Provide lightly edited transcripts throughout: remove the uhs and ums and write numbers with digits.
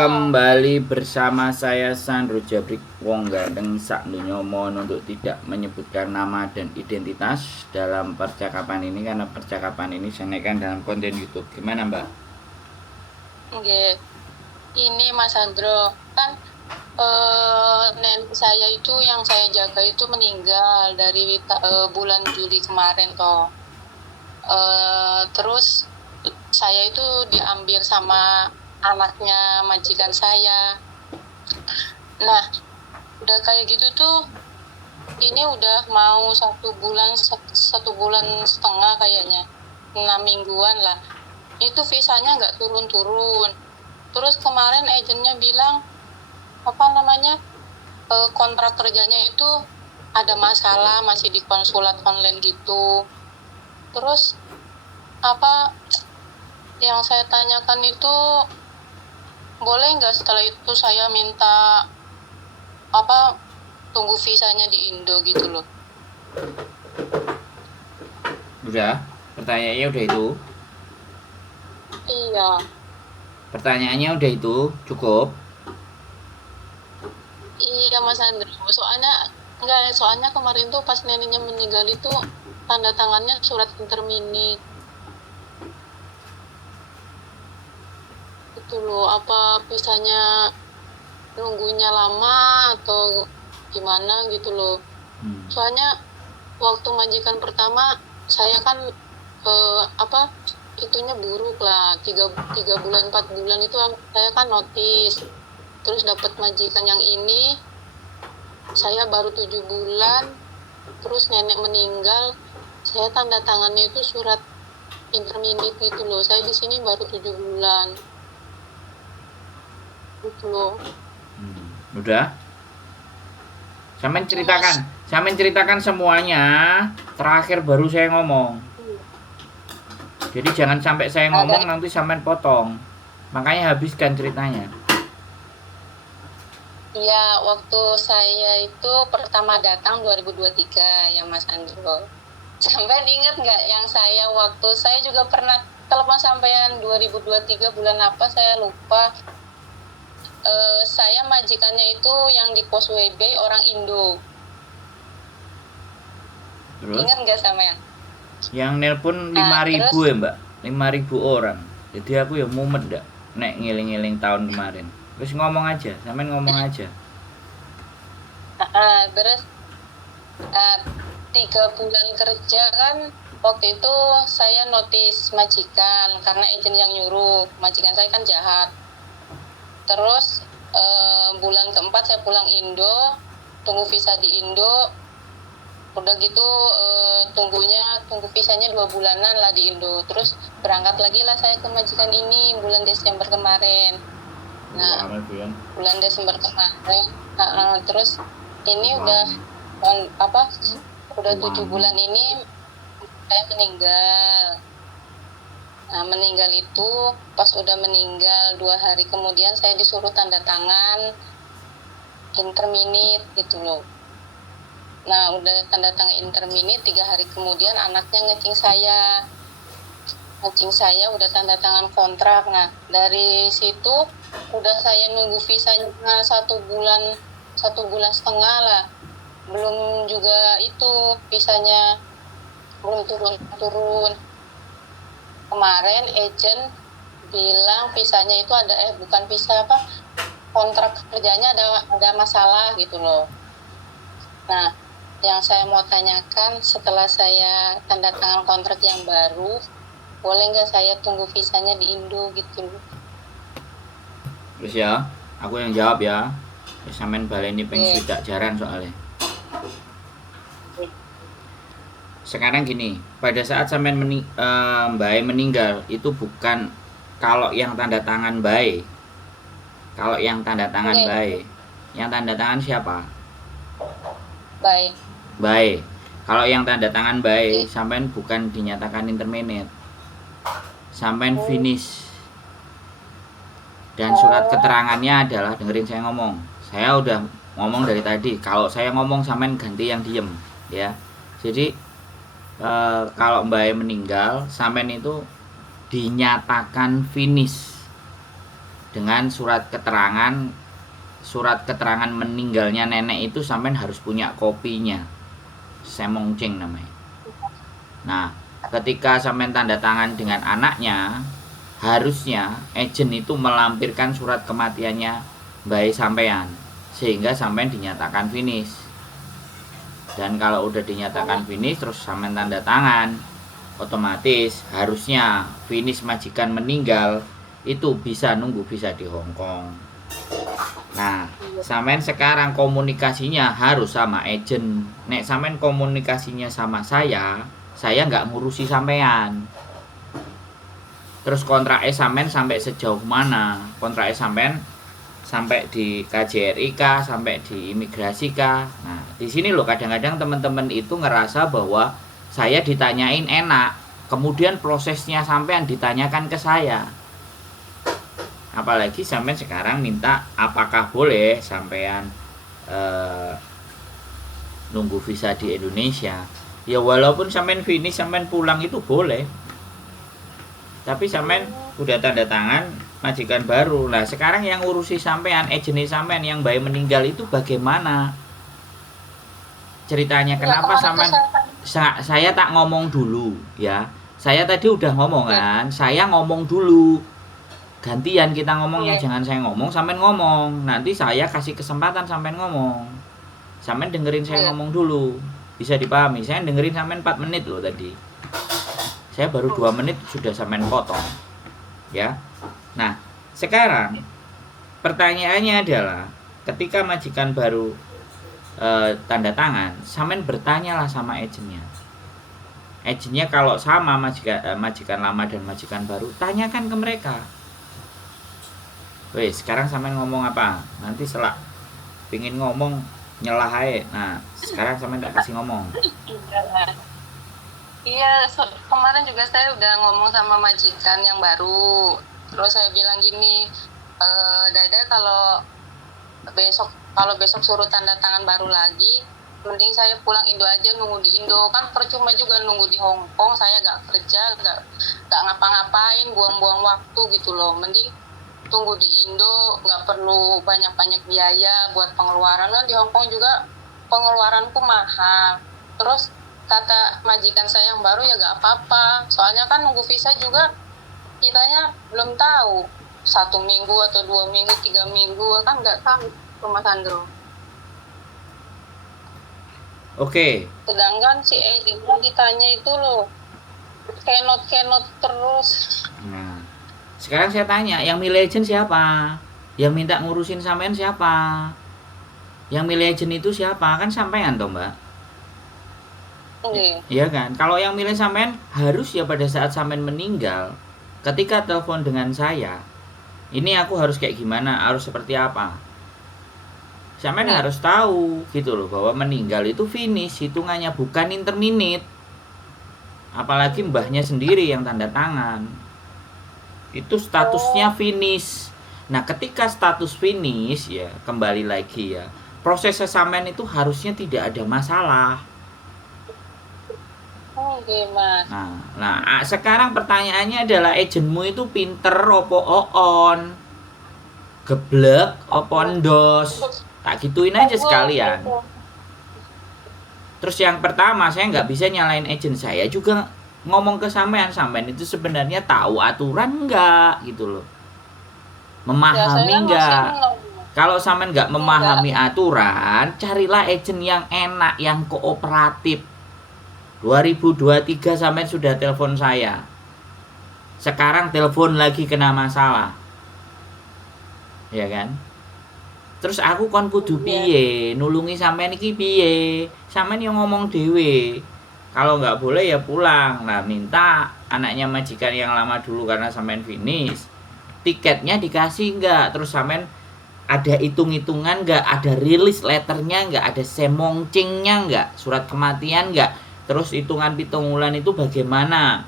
Kembali bersama saya Sandro Jabrik Wong Gandeng sak donya. Mohon untuk tidak menyebutkan nama dan identitas dalam percakapan ini karena percakapan ini saya naikkan dalam konten YouTube. Gimana Mbak? Oke, ini Mas Sandro kan nenek saya itu yang saya jaga itu meninggal dari bulan Juli kemarin toh. Terus saya itu diambil sama anaknya majikan saya. Nah, udah kayak gitu tuh, ini udah mau satu bulan setengah kayaknya, 6 mingguan lah. Itu visanya nggak turun-turun. Terus kemarin agennya bilang kontrak kerjanya itu ada masalah, masih di konsulat online gitu. Terus yang saya tanyakan itu, boleh nggak setelah itu saya minta tunggu visanya di Indo gitu loh. Udah, pertanyaannya udah itu. Iya. Pertanyaannya udah itu, cukup. Iya Mas Andro, soalnya kemarin tuh pas neneknya meninggal itu tanda tangannya surat interminit. Itu loh, apa visanya nunggunya lama atau gimana gitu loh. Soalnya waktu majikan pertama saya kan itunya buruk lah, 3 bulan 4 bulan itu saya kan notis. Terus dapat majikan yang ini saya baru 7 bulan, terus nenek meninggal, saya tanda tangannya itu surat interminit gitu loh. Saya di sini baru 7 bulan gitu loh. Udah. Sampean ceritakan semuanya, terakhir baru saya ngomong. Jadi jangan sampai saya ngomong nanti sampean potong. Makanya habiskan ceritanya. Iya, waktu saya itu pertama datang 2023 ya Mas Andro. Sampai ingat nggak yang waktu saya juga pernah telepon sampean 2023 bulan apa saya lupa. Saya majikannya itu yang di kos WB orang Indo. Terus? Ingat nggak sampean? Yang nelpon 5.000 ya Mbak, 5.000 orang. Jadi aku ya mumet dak nek ngiling-ngiling tahun kemarin. Terus ngomong aja, sampean ngomong aja. Terus 3 bulan kerja kan, waktu itu saya notis majikan karena agent yang nyuruh. Majikan saya kan jahat. Terus bulan keempat saya pulang Indo, tunggu visa di Indo. Udah gitu tunggu visanya 2 bulanan lah di Indo. Terus berangkat lagi lah saya ke majikan ini bulan Desember kemarin. Nah, bulan Desember kemarin. Terus ini udah 7 bulan ini saya meninggal. Nah, meninggal itu pas udah meninggal 2 hari kemudian saya disuruh tanda tangan interminit gitu loh. Nah, udah tanda tangan interminit 3 hari kemudian anaknya ngecing saya udah tanda tangan kontrak. Nah, dari situ udah saya nunggu visanya 1 bulan setengah lah, belum juga itu visanya belum turun. Kemarin agent bilang visanya itu bukan visa kontrak kerjanya ada masalah gitu loh. Nah, yang saya mau tanyakan, setelah saya tanda tangan kontrak yang baru, boleh nggak saya tunggu visanya di Indo gitu loh. Terus ya, aku yang jawab ya. Sampean baleni ping swidak jaran soalnya. Sekarang gini, pada saat sampean Mbak meninggal itu bukan kalau yang tanda tangan Mbak. Kalau yang tanda tangan Mbak. Yang tanda tangan siapa? Mbak. Kalau yang tanda tangan Mbak, sampean bukan dinyatakan interminate. Sampean finish. Dan surat keterangannya adalah, dengerin saya ngomong. Saya udah ngomong dari tadi, kalau saya ngomong sampean ganti yang diem ya. Jadi kalau Mbak meninggal, sampean itu dinyatakan finish. dengan surat keterangan meninggalnya nenek itu sampean harus punya kopinya. Semongcing namanya. Nah, ketika sampean tanda tangan dengan anaknya, harusnya agent itu melampirkan surat kematiannya bayi sampean sehingga sampean dinyatakan finish. Dan kalau udah dinyatakan finish terus sampean tanda tangan, otomatis harusnya finish majikan meninggal itu bisa nunggu visa di Hong Kong. Nah, sampean sekarang komunikasinya harus sama agent. Nek sampean komunikasinya sama saya nggak ngurusi sampean. Terus kontraknya sampean sampai sejauh mana? Kontraknya sampean sampai di KJRI kah, sampai di imigrasi kah? Nah, di sini loh kadang-kadang teman-teman itu ngerasa bahwa saya ditanyain enak, kemudian prosesnya sampean ditanyakan ke saya. Apalagi sampean sekarang minta apakah boleh sampean nunggu visa di Indonesia. Ya walaupun sampean finish sampean pulang itu boleh. Tapi sampean udah tanda tangan majikan baru. Nah, sekarang yang urusi sampean, agent sampean yang bayi meninggal itu bagaimana? Ceritanya kenapa sampean saya tak ngomong dulu ya. Saya tadi udah ngomong kan, saya ngomong dulu. Gantian kita ngomongnya, jangan saya ngomong, sampean ngomong. Nanti saya kasih kesempatan sampean ngomong. Sampean dengerin saya ngomong dulu. Bisa dipahami. Saya dengerin sampean 4 menit loh tadi. Saya baru 2 menit sudah sampean potong. Ya. Nah, sekarang pertanyaannya adalah ketika majikan baru tanda tangan, sampean bertanyalah sama agennya. Agennya kalau sama majikan lama dan majikan baru, tanyakan ke mereka. Wes, sekarang sampean ngomong apa? Nanti setelah pingin ngomong nyelah aja. Nah, sekarang sampean tak kasih ngomong. Iya, kemarin juga saya udah ngomong sama majikan yang baru. Terus saya bilang gini, Dada kalau besok suruh tanda tangan baru lagi, mending saya pulang Indo aja, nunggu di Indo. Kan percuma juga nunggu di Hong Kong, saya gak kerja, gak ngapa-ngapain, buang-buang waktu gitu loh. Mending tunggu di Indo, gak perlu banyak-banyak biaya buat pengeluaran. Kan di Hong Kong juga pengeluaranku mahal. Terus kata majikan saya yang baru ya gak apa-apa, soalnya kan nunggu visa juga kitanya belum tahu 1 minggu atau 2 minggu, 3 minggu kan nggak tahu Mas Sandro. Oke. Sedangkan si agentnya ditanya itu loh cannot terus. Nah, sekarang saya tanya, yang milih agent siapa? Yang minta ngurusin sampean siapa? Yang milih agent itu siapa? Kan sampean toh, Mbak. Iya kan? Kalau yang milih sampean harus ya pada saat sampean meninggal, ketika telepon dengan saya, ini aku harus kayak gimana, harus seperti apa. Sampean harus tahu gitu loh bahwa meninggal itu finish, hitungannya bukan interminute. Apalagi mbahnya sendiri yang tanda tangan. Itu statusnya finish. Nah, ketika status finish ya, kembali lagi ya, proses sampean itu harusnya tidak ada masalah. Nah, sekarang pertanyaannya adalah agentmu itu pinter opo oon, geblek opo endos, tak gituin aja sekalian. Terus yang pertama, saya nggak bisa nyalain agent, saya juga ngomong ke sampean itu sebenarnya tahu aturan nggak gitu loh, memahami nggak? Kalau sampean nggak memahami aturan, carilah agent yang enak, yang kooperatif. 2023 sampean sudah telepon saya. Sekarang telepon lagi kena masalah. Ya kan? Terus aku kon kudu piye? Nulungi sampean iki piye? Sampean yang ngomong dhewe. Kalau nggak boleh ya pulang. Nah, minta anaknya majikan yang lama dulu karena sampean finish. Tiketnya dikasih nggak? Terus sampean ada hitung-hitungan nggak? Ada rilis letternya nggak? Ada semongcingnya nggak? Surat kematian nggak? Terus hitungan pitung bulan itu bagaimana?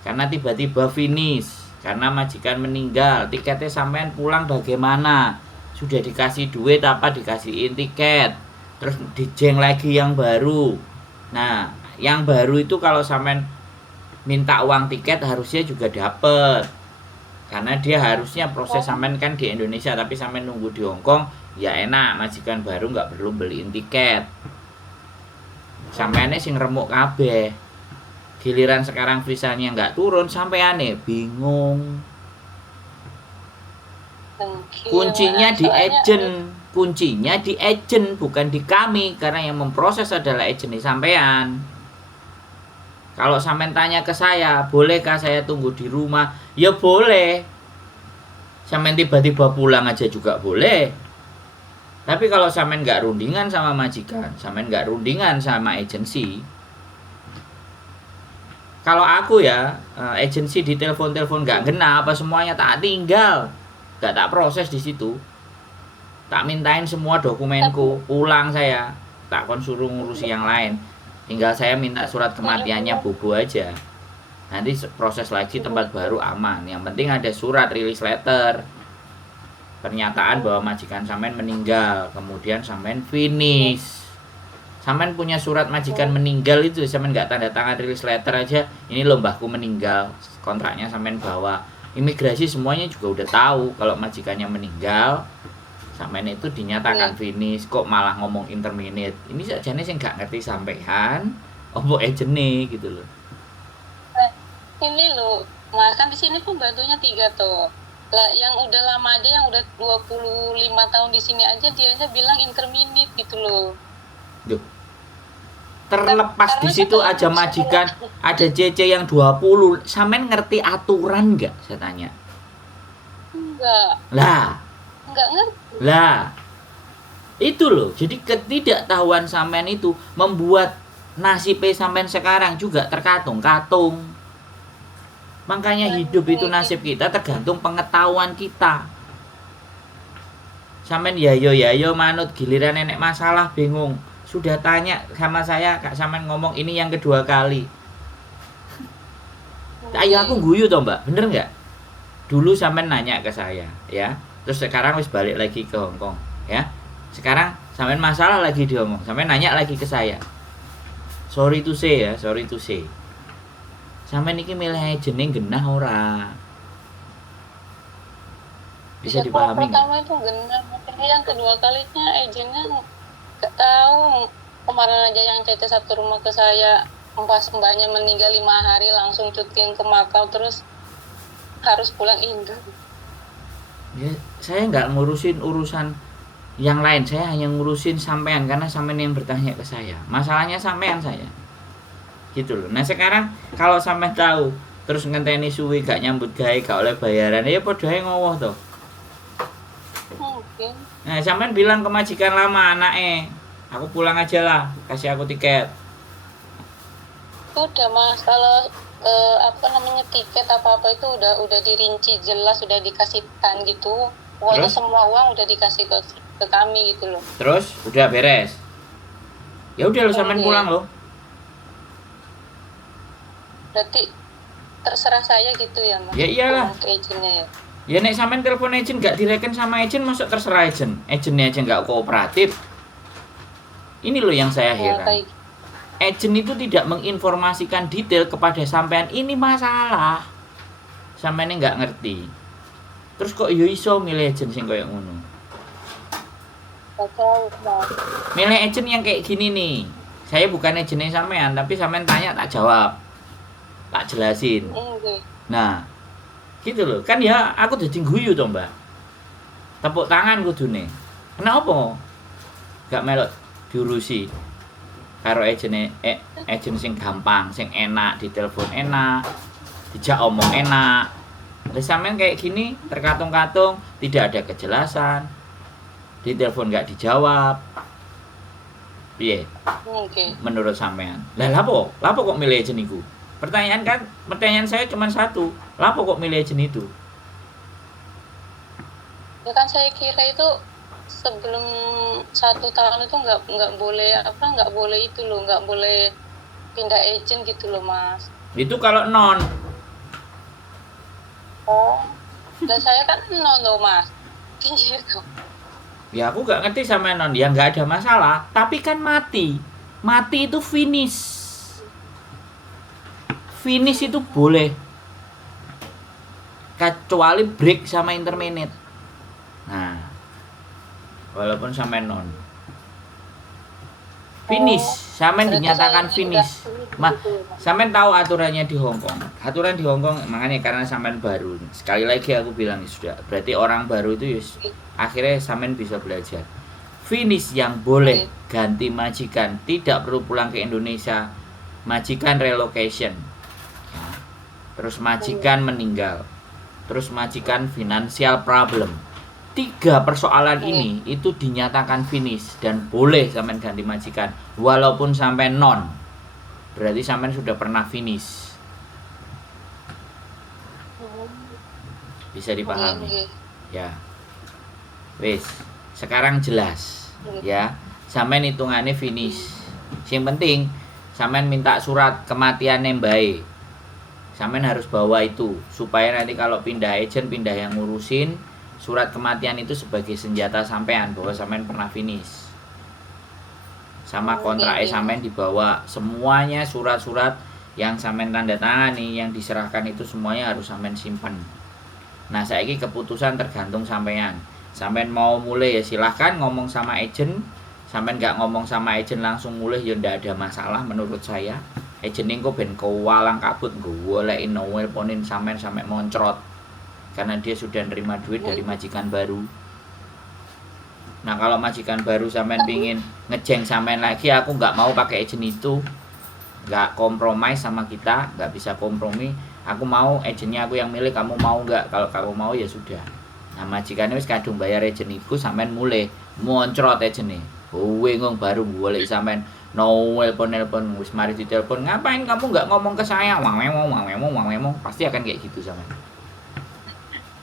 Karena tiba-tiba finish, karena majikan meninggal, tiketnya sampean pulang bagaimana? Sudah dikasih duit apa dikasihin tiket? Terus dijeng lagi yang baru. Nah, yang baru itu kalau sampean minta uang tiket harusnya juga dapet. Karena dia harusnya proses sampean kan di Indonesia, tapi sampean nunggu di Hong Kong, ya enak, majikan baru nggak perlu beliin tiket. Sampeannya sing remuk kabeh. Giliran sekarang visanya nggak turun, sampeane bingung. Kuncinya di agent, kuncinya di agent, bukan di kami, karena yang memproses adalah agent di sampean. Kalau sampean tanya ke saya, bolehkah saya tunggu di rumah? Ya boleh. Sampean tiba-tiba pulang aja juga boleh. Tapi kalau sampean nggak rundingan sama majikan, sampean nggak rundingan sama agensi. Kalau aku ya, agensi di telepon-telepon nggak kena apa semuanya tak tinggal. Gak tak proses di situ, tak mintain semua dokumenku, pulang saya, tak kon suruh ngurusi yang lain, tinggal saya minta surat kematiannya Bobo aja, nanti proses lagi tempat baru aman. Yang penting ada surat release letter, pernyataan bahwa majikan sampean meninggal, kemudian sampean finish. Sampean punya surat majikan meninggal itu, sampean nggak tanda tangan release letter aja, ini loh mbahku meninggal, kontraknya sampean bawa. Imigrasi semuanya juga udah tahu kalau majikannya meninggal, sampean itu dinyatakan finish. Kok malah ngomong interminate? Ini sajane sing gak ngerti sampean opo ejene gitu loh. Ini loh, kan di sini pembantunya 3 tuh. Lah yang udah lama aja, yang udah 25 tahun di sini aja, dia aja bilang interminate gitu loh. Duh. Terlepas di situ aja majikan, ada CC yang 20, sampean ngerti aturan nggak? Saya tanya. Enggak. Lah. Enggak ngerti. Lah. Itu loh. Jadi ketidaktahuan sampean itu membuat nasib sampean sekarang juga terkatung-katung. Makanya hidup itu nasib kita tergantung pengetahuan kita. Sampean ya yo manut, giliran nenek masalah bingung. Sudah tanya sama saya, Kak sampean ngomong ini yang kedua kali. Ayo aku guyu toh Mbak, bener nggak? Dulu sampean nanya ke saya, ya. Terus sekarang wis balik lagi ke Hong Kong, ya. Sekarang sampean masalah lagi di Hong Kong, sampean nanya lagi ke saya. Sorry to say ya, sorry to say. Sampean iki milih jeneng genah ora? Bisa dipahami nggak? Pertama itu genah, yang kedua kalinya agennya gak tahu. Kemarin aja yang CC satu rumah ke saya, pas mbaknya meninggal 5 hari langsung cuti ke Makau, terus harus pulang Indo. Ya, saya nggak ngurusin urusan yang lain, saya hanya ngurusin sampean karena sampean yang bertanya ke saya. Masalahnya sampean saya, gitu loh. Nah sekarang kalau sampean tahu, terus ngenteni suwi gak nyambut gawe, gak oleh bayaran, ya podoe ngowoh toh. Mungkin. Nah sampean bilang ke majikan lama anaknya, aku pulang aja lah, kasih aku tiket. Udah Mas, kalau tiket apa itu udah dirinci jelas, udah dikasihkan gitu. Pokoknya semua uang udah dikasih ke kami gitu loh. Terus udah beres. Ya udah lo sampean pulang lo. Berarti terserah saya gitu ya Mas. Ya iyalah. Ke agennya ya. Ya nek sampean telepon agent gak direken sama agent, masuk terserah agent. Agentnya aja gak kooperatif. Ini loh yang saya heran. Agent itu tidak menginformasikan detail kepada sampean, ini masalah. Sampean nggak ngerti. Terus kok yo iso milih agent sing koyo ngono? Milih agent yang kayak gini nih. Saya bukan agentnya sampean, tapi sampean tanya tak jawab. Tak jelasin. Nah, gitu loh. Kan ya aku jadi guyu toh, Mbak. Tepuk tangan kudune. Kenapa? Gak melok diurusi karo agent sing gampang, sing enak, ditelepon enak, dijak omong enak. Lah sampean kayak gini terkatung-katung, tidak ada kejelasan. Ditelepon gak dijawab. Piye? Menurut sampean. Lah lapo kok milih agent iku? Pertanyaan saya cuma satu. Lapo kok milih agent itu? Ya kan saya kira itu sebelum 1 tahun itu nggak boleh itu loh, nggak boleh pindah agent gitu loh Mas. Itu kalau non. Oh, dan saya kan non loh Mas. Gitu. Ya aku nggak ngerti sama non, ya nggak ada masalah. Tapi kan mati itu finish itu boleh. kecuali break sama interminate. Nah, walaupun sampai non finish, sampean dinyatakan finish. Sampean tahu aturannya di Hong Kong. Aturan di Hong Kong, makanya karena sampean baru. Sekali lagi aku bilang sudah. Berarti orang baru itu akhirnya sampean bisa belajar. Finish yang boleh ganti majikan, tidak perlu pulang ke Indonesia. Majikan relocation. Terus majikan meninggal. Terus majikan financial problem. 3 persoalan ini itu dinyatakan finish dan boleh sampean ganti majikan walaupun sampai non. Berarti sampean sudah pernah finish. Bisa dipahami? Ya. Wis, sekarang jelas ya. Sampean hitungannya finish. Yang penting sampean minta surat kematian yang baik. Sampean harus bawa itu supaya nanti kalau pindah agent, pindah yang ngurusin, surat kematian itu sebagai senjata sampean bahwa sampean pernah finish. Sama kontraknya sampean dibawa, semuanya surat-surat yang sampean tanda tangani yang diserahkan itu semuanya harus sampean simpen. Nah, saiki keputusan tergantung sampean. Sampean mau mulai ya silahkan ngomong sama agent. Sampean nggak ngomong sama agent langsung mulai ya ndak ada masalah menurut saya. Agent engko ben kewalang kabut goleki nelponin sampean sampai moncrot. Karena dia sudah nerima duit dari majikan baru. Nah, kalau majikan baru sampean pingin ngejeng sampean lagi, aku nggak mau pakai agent itu, nggak kompromi sama kita, nggak bisa kompromi. Aku mau agentnya aku yang milih, kamu mau nggak? Kalau kamu mau ya sudah. Nah, majikannya wis kadung bayar agent itu, sampean mulai moncrot agentnya. Ngong baru boleh sampean nelpon wis mari ditelepon, ngapain kamu nggak ngomong ke saya? Wang memong, pasti akan kayak gitu sampean.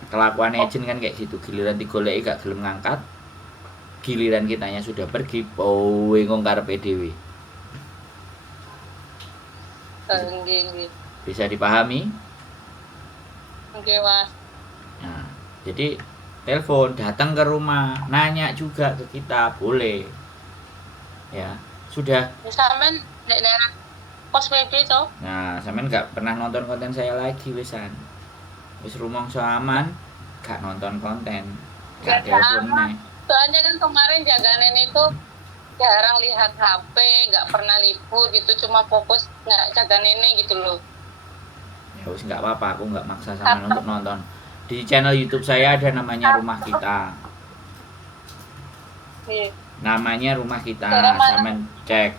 Kelakuan agent kan kayak gitu, giliran digoleki gak gelem ngangkat, giliran kitanya sudah pergi, ngong karepe dhewe. Bisa dipahami? Oke, Mas. Nah, jadi telepon, datang ke rumah, nanya juga ke kita, boleh. Ya, sudah. Sampean nek daerah pos PP to? Nah, sampean gak pernah nonton konten saya lagi wisan. Wis rumangsa aman, gak nonton konten, gak telepon nih. Soalnya kan kemarin jaganen itu jarang lihat HP, nggak pernah libur gitu, cuma fokus nggak jaga nenek gitu loh. Ya wis nggak apa-apa, aku nggak maksa sama untuk nonton. Di channel YouTube saya ada namanya Rumah Kita. Namanya Rumah Kita, sampean cek.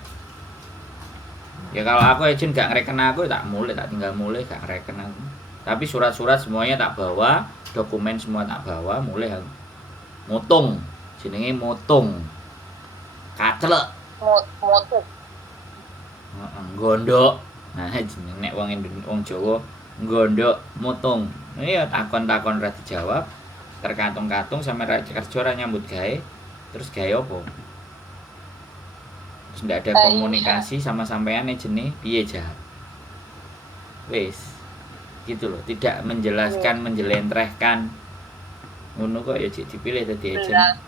Ya kalau aku agent gak ngereken aku tak tinggal mulai gak ngereken aku. Tapi surat-surat semuanya tak bawa, dokumen semua tak bawa, mulai aku. Motung, jenenge motung. Kacelek. Motung. Gondok. Nah, jenenge nek wong Jawa gondok motung. Iya takon-takon ra dijawab. Terkatung-katung sampe ra kerja ra nyambut gawe. Terus gawe opo? Terus ndak ada komunikasi sama sampean jenenge piye jawab. Wis. Gitu loh, tidak menjelaskan, menjelentrehkan. Ngono kok ya dipilih dadi agent.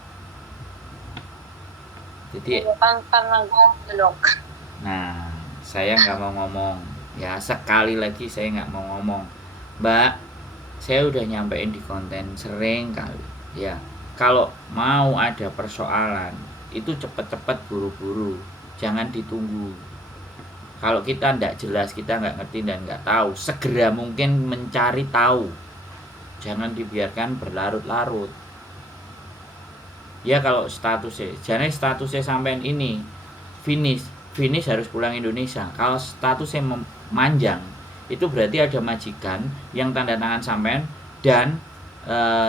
Jadi karena gue belok. Nah, saya nggak mau ngomong. Ya sekali lagi saya nggak mau ngomong, Mbak. Saya udah nyampein di konten sering kali. Ya, kalau mau ada persoalan itu cepet-cepet buru-buru, jangan ditunggu. Kalau kita ndak jelas, kita nggak ngerti dan nggak tahu, segera mungkin mencari tahu. Jangan dibiarkan berlarut-larut. Ya kalau jangan statusnya sampean ini finish harus pulang Indonesia. Kalau statusnya memanjang, itu berarti ada majikan yang tanda tangan sampean dan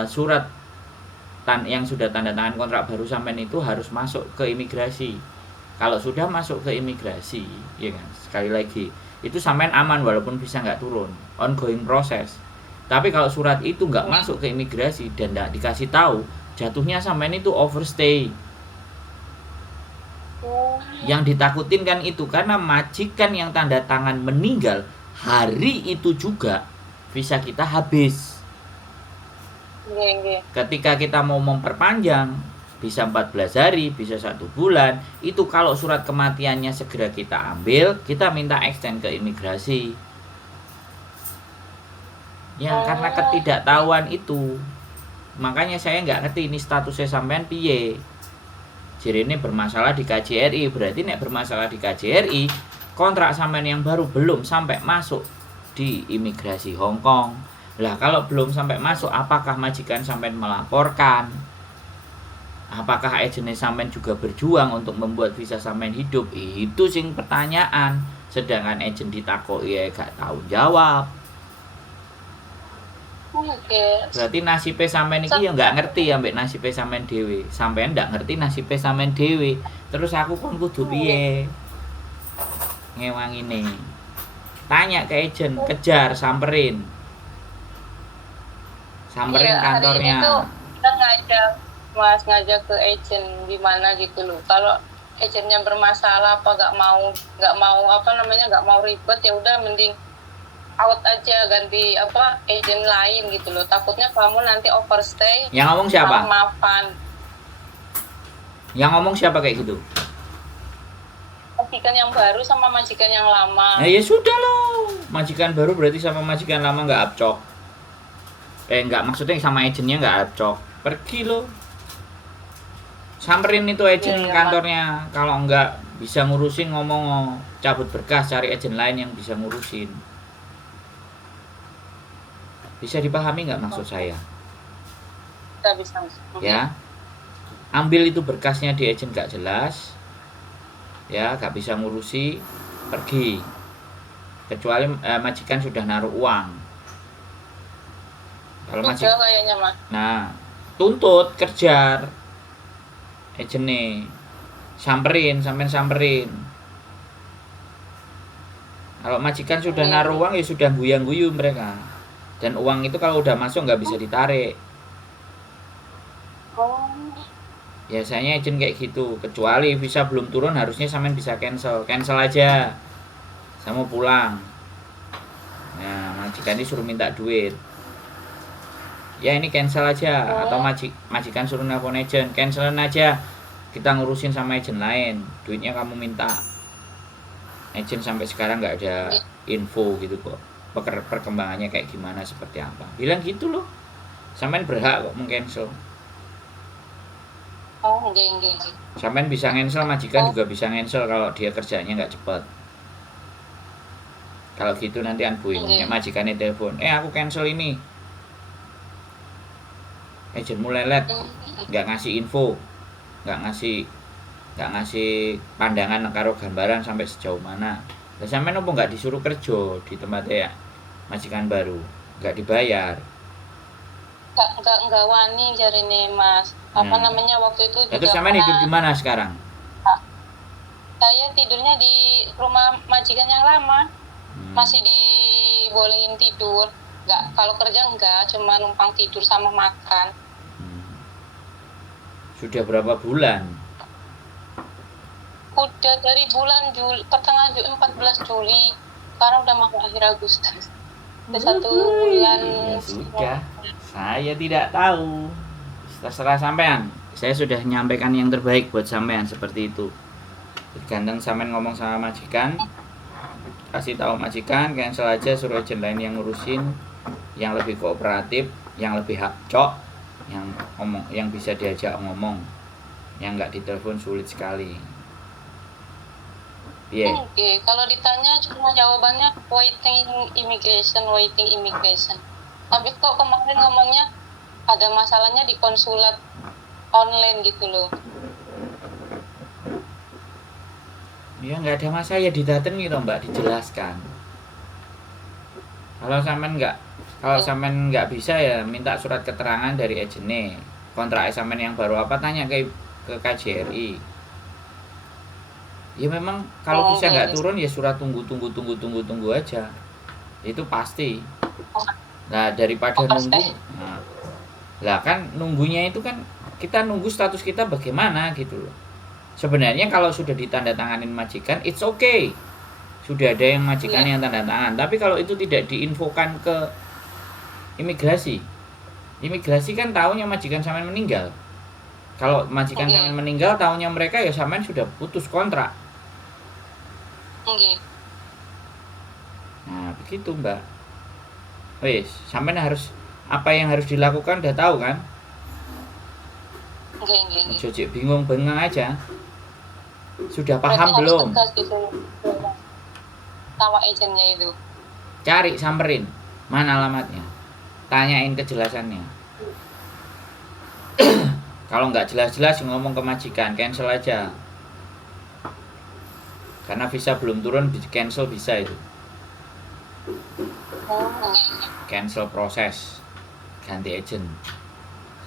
surat yang sudah tanda tangan kontrak baru sampean itu harus masuk ke imigrasi. Kalau sudah masuk ke imigrasi, ya kan, sekali lagi itu sampean aman walaupun visa nggak turun, ongoing proses. Tapi kalau surat itu nggak masuk ke imigrasi dan nggak dikasih tahu, jatuhnya sampean itu overstay. Yang ditakutin kan itu, karena majikan yang tanda tangan meninggal hari itu juga visa kita habis. Ketika kita mau memperpanjang bisa 14 hari, bisa 1 bulan, itu kalau surat kematiannya segera kita ambil, kita minta extend ke imigrasi. Ya karena ketidaktahuan itu, makanya saya nggak ngerti ini statusnya sampean piye. Jadi ini bermasalah di KJRI, berarti nek bermasalah di KJRI, kontrak sampean yang baru belum sampai masuk di imigrasi Hong Kong. Lah kalau belum sampai masuk, apakah majikan sampean melaporkan? Apakah agennya sampean juga berjuang untuk membuat visa sampean hidup? Itu sing pertanyaan. Sedangkan agen ditakoki ya gak tahu jawab. Oke. Berarti nasibnya sampean iki ya nggak ngerti ambek nasibnya sampean dhewe. Sampean nggak ngerti nasibnya sampean dhewe. Terus aku kon kudu piye? Ngewangine. Tanya ke agen, kejar, samperin. Samperin Iya, hari ini kantornya. tuh kita ngajak ke agent di mana gitu loh. Kalau agentnya bermasalah apa nggak mau apa namanya nggak mau ribet, ya udah mending out aja, ganti apa agent lain gitu loh. Takutnya kamu nanti overstay. Yang ngomong siapa? Maafan. Yang ngomong siapa kayak gitu? Majikan yang baru sama majikan yang lama. Nah, ya sudah loh. Majikan baru berarti sama majikan lama nggak abcok. Nggak, maksudnya sama agennya nggak abcok. Pergi loh. Samperin itu agen Iya, kantornya. Kalau nggak bisa ngurusin, ngomong cabut berkas, cari agen lain yang bisa ngurusin. Bisa dipahami nggak maksud saya? Bisa. Ya, ambil itu berkasnya di agen nggak jelas, ya nggak bisa ngurusi, pergi. Kecuali majikan sudah naruh uang. Kalau Udah kayaknya mah. nah, tuntut, kejar agennya, samperin. Kalau majikan sudah naruh uang ya sudah guyang-guyu mereka. Dan uang itu kalau udah masuk nggak bisa ditarik. Oh. Biasanya agen kayak gitu. Kecuali visa belum turun, harusnya sampean bisa cancel aja. Saya mau pulang. Nah, majikan ini suruh minta duit. Ya ini cancel aja. Atau majikan suruh nelfon agen, cancelin aja, kita ngurusin sama agen lain, duitnya kamu minta. Agen sampai sekarang nggak ada info gitu kok, perkembangannya kayak gimana, seperti apa. Bilang gitu loh, sampean berhak kok meng-cancel. Oh, enggak. Sampean bisa cancel, majikan juga bisa cancel kalau dia kerjanya nggak cepat. Kalau gitu nanti anbuin, majikannya telepon, aku cancel ini. Agen lelet, nggak ngasih info, nggak ngasih pandangan karo gambaran sampai sejauh mana. Lah sampean opo nggak disuruh kerja di tempatnya ya majikan baru, nggak dibayar. Nggak wani jarine Mas. Apa namanya waktu itu juga. Terus sampean hidup di mana sekarang? Saya tidurnya di rumah majikan yang lama. Masih dibolehin tidur. Nggak, kalau kerja enggak, cuma numpang tidur sama makan. Sudah berapa bulan? Udah dari bulan pertengahan 14 Juli. Sekarang udah mau akhir Agustus. Udah 1 bulan. Ya sudah, saya tidak tahu. Terserah sampean. Saya sudah menyampaikan yang terbaik buat sampean, seperti itu. Tergantung sampean ngomong sama majikan, kasih tahu majikan, cancel aja, suruh agen lain yang ngurusin, yang lebih kooperatif, yang lebih hakcok, yang bisa diajak ngomong, yang nggak ditelepon sulit sekali. Oke, kalau ditanya cuma jawabannya waiting immigration. Tapi kok kemarin ngomongnya ada masalahnya di konsulat online gitu loh. Ya nggak ada masalah, ya didatangi gitu Mbak, dijelaskan. Kalau sampean nggak bisa ya minta surat keterangan dari agennya. Kontrak sampean yang baru apa, tanya ke KJRI. Ya memang kalau bisa nggak turun ya surat tunggu aja. Itu pasti. Nah daripada nunggu, lah kan nunggunya itu kan kita nunggu status kita bagaimana gitu loh. Sebenarnya kalau sudah ditandatanganin majikan, it's okay. Sudah ada yang majikan yang tanda tangan. Tapi kalau itu tidak diinfokan ke imigrasi kan tahunya majikan sampean meninggal. Kalau majikan sampean meninggal, tahunya mereka ya sampean sudah putus kontrak. Nah begitu Mbak. Wis, sampean harus apa yang harus dilakukan udah tahu kan? Nggih. Ojo cek bingung-bingung aja. Sudah Berarti paham harus belum? tegas gitu sama agentnya itu. Cari, samperin. Mana alamatnya? Tanyain kejelasannya. Kalau nggak jelas-jelas ngomong ke majikan, cancel aja. Karena visa belum turun, cancel bisa itu. Nggih. Cancel proses. Ganti agent.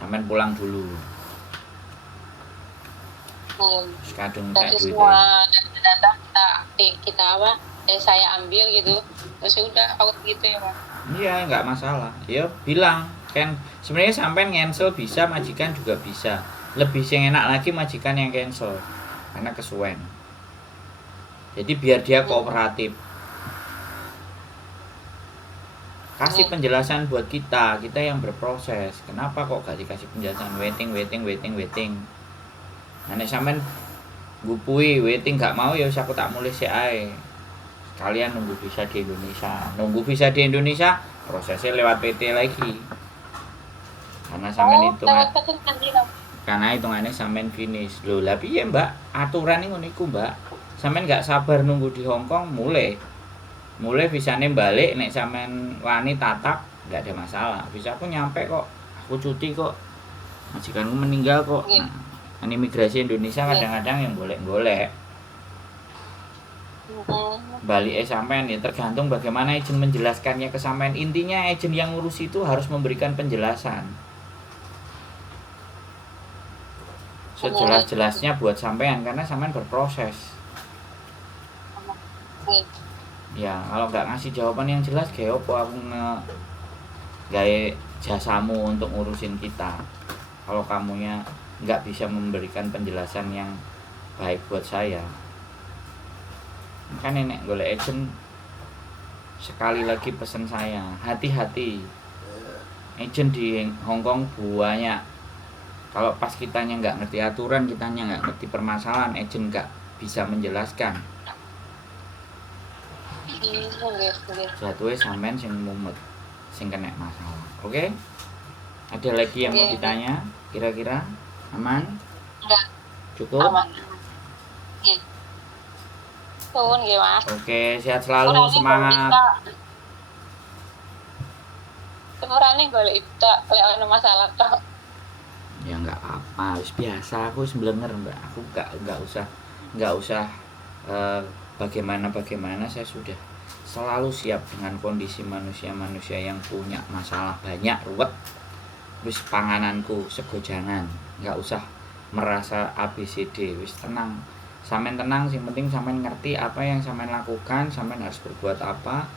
Sampean pulang dulu. Terus kadung tak Jadi duit. semua data kita apa? Saya ambil gitu. Terus udah out gitu ya, Pak. Iya, nggak masalah. Ya bilang kan sebenarnya sampean cancel bisa, majikan juga bisa. Lebih sing enak lagi majikan yang cancel karena kesuwen. Jadi biar dia kooperatif. Kasih penjelasan buat kita yang berproses. Kenapa kok gak dikasih penjelasan? Waiting. Nah, nek sampean ngupui waiting gak mau ya wis aku tak mulai sik ae. Kalian nunggu visa di Indonesia. Nunggu visa di Indonesia prosesnya lewat PT lagi. Karena sampean itu karena hitungannya sampean finish. Loh, lah piye, Mbak? Aturan ini ngono iku, Mbak. Sampean gak sabar nunggu di Hong Kong mulai visane balik nek sampean wani tatap gak ada masalah. Visaku nyampe kok. Aku cuti kok. Majikanku meninggal kok. Nah, kan imigrasi Indonesia kadang-kadang yang golek-golek. Balik sampean ya tergantung bagaimana agent menjelaskannya ke sampean. Intinya agent yang ngurus itu harus memberikan penjelasan sejelas-jelasnya buat sampean karena sampean berproses. Ya kalau nggak ngasih jawaban yang jelas kayak apa aku gawe jasamu untuk ngurusin kita kalau kamunya nggak bisa memberikan penjelasan yang baik buat saya. Kan nenek golek agent, sekali lagi pesan saya, hati-hati. Agent di Hongkong banyak. Kalau pas kitanya nggak ngerti aturan, kitanya nggak ngerti permasalahan, agent nggak bisa menjelaskan. Jatuhnya sampean sing mumet, sing kena masalah. Oke? Ada lagi yang mau ditanya? Kira-kira aman? Enggak. Cukup? Aman. Tuhun nggih, Mas. Oke, sehat selalu, semangat. Sepurane golek ibta lek ana masalah tok. Ya nggak apa-apa, wis biasa. Aku sebenarnya Mbak, aku nggak usah bagaimana saya sudah selalu siap dengan kondisi manusia yang punya masalah banyak ruwet. Wis pangananku segojangan, nggak usah merasa ABCD, wis tenang. Sampean tenang, sing penting sampean ngerti apa yang sampean lakukan, sampean harus berbuat apa,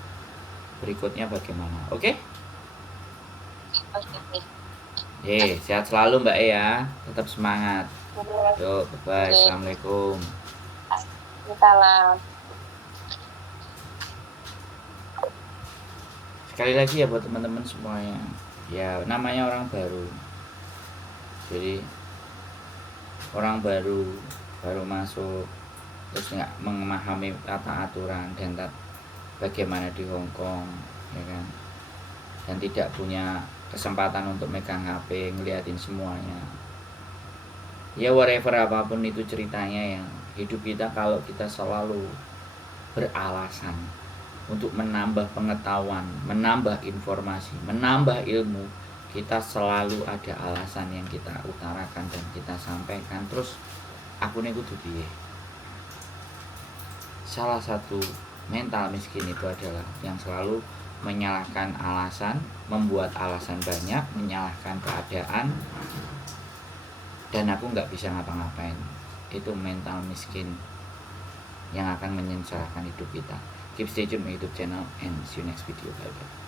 berikutnya bagaimana. Oke? Sehat selalu Mbak ya, tetap semangat. Yuk, bye. Assalamualaikum. Salam. Sekali lagi ya buat teman-teman semuanya, ya namanya orang baru, jadi orang baru masuk terus nggak memahami tata aturan dan bagaimana di Hong Kong, ya kan, dan tidak punya kesempatan untuk megang HP ngeliatin semuanya. Ya whatever apapun itu ceritanya, ya hidup kita kalau kita selalu beralasan untuk menambah pengetahuan, menambah informasi, menambah ilmu, kita selalu ada alasan yang kita utarakan dan kita sampaikan. Terus aku nih kudu piye? Salah satu mental miskin itu adalah yang selalu menyalahkan alasan, membuat alasan banyak, menyalahkan keadaan, dan aku nggak bisa ngapa-ngapain. Itu mental miskin yang akan menyengsarakan hidup kita. Keep stay tune my YouTube channel and see you next video. Bye bye.